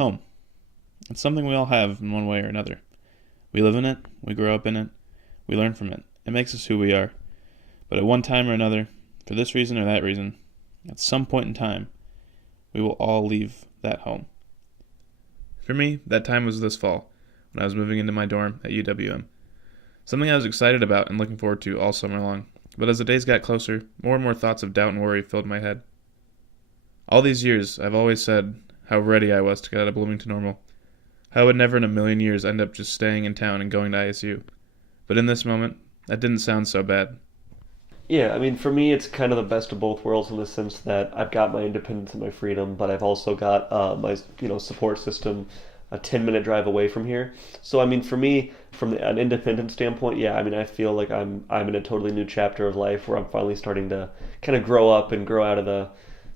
Home. It's something we all have in one way or another. We live in it, we grow up in it, we learn from it. It makes us who we are. But at one time or another, for this reason or that reason, at some point in time, we will all leave that home. For me, that time was this fall, when I was moving into my dorm at UWM. Something I was excited about and looking forward to all summer long. But as the days got closer, more and more thoughts of doubt and worry filled my head. All these years, I've always said how ready I was to get out of Bloomington Normal. How I would never in a million years end up just staying in town and going to ISU. But in this moment, that didn't sound so bad. Yeah, I mean, for me, it's kind of the best of both worlds in the sense that I've got my independence and my freedom, but I've also got my support system a 10-minute drive away from here. So I mean, for me, from an independent standpoint, yeah, I mean, I feel like I'm in a totally new chapter of life where I'm finally starting to kind of grow up and grow out of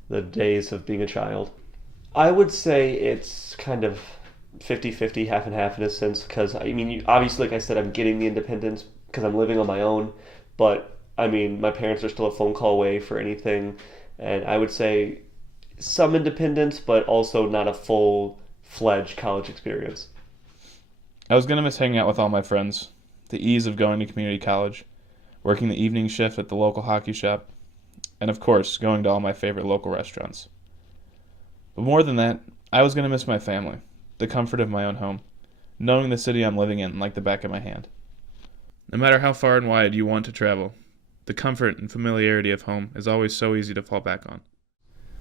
the days of being a child. I would say it's kind of 50-50, half and half in a sense, because I mean, obviously, like I said, I'm getting the independence because I'm living on my own, but I mean, my parents are still a phone call away for anything, and I would say some independence, but also not a full-fledged college experience. I was going to miss hanging out with all my friends, the ease of going to community college, working the evening shift at the local hockey shop, and of course, going to all my favorite local restaurants. But more than that, I was going to miss my family, the comfort of my own home, knowing the city I'm living in like the back of my hand. No matter how far and wide you want to travel, the comfort and familiarity of home is always so easy to fall back on.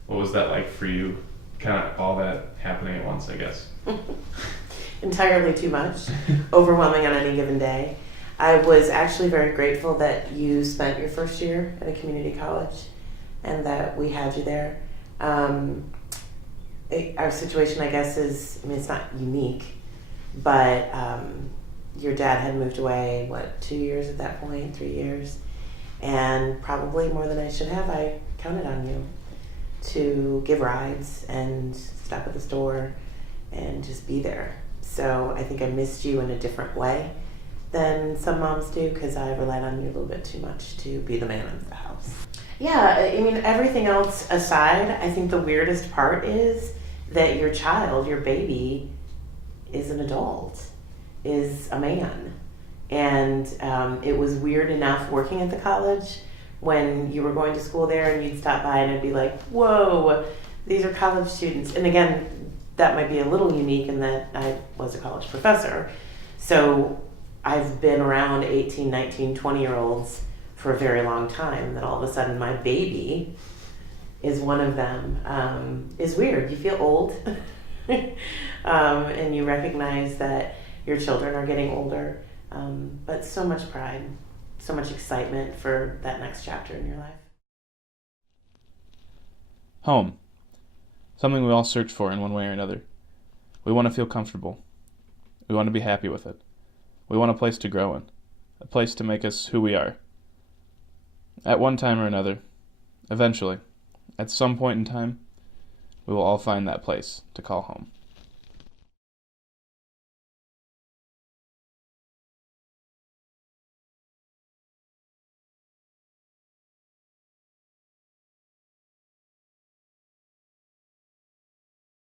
What was that like for you? Kind of all that happening at once, I guess. Entirely too much, overwhelming on any given day. I was actually very grateful that you spent your first year at a community college and that we had you there. Our situation, I guess, I mean, it's not unique, but your dad had moved away, 2 years at that point, 3 years? And probably more than I should have, I counted on you to give rides and stop at the store and just be there. So I think I missed you in a different way than some moms do because I relied on you a little bit too much to be the man of the house. Yeah, I mean, everything else aside, I think the weirdest part is that your child, your baby, is an adult, is a man. And it was weird enough working at the college when you were going to school there and you'd stop by and I'd be like, whoa, these are college students. And again, that might be a little unique in that I was a college professor. So I've been around 18, 19, 20-year-olds for a very long time. And then all of a sudden my baby is one of them. Is weird. You feel old. And you recognize that your children are getting older. But so much pride, so much excitement for that next chapter in your life. Home. Something we all search for in one way or another. We want to feel comfortable. We want to be happy with it. We want a place to grow in. A place to make us who we are. At one time or another, eventually, at some point in time, we will all find that place to call home.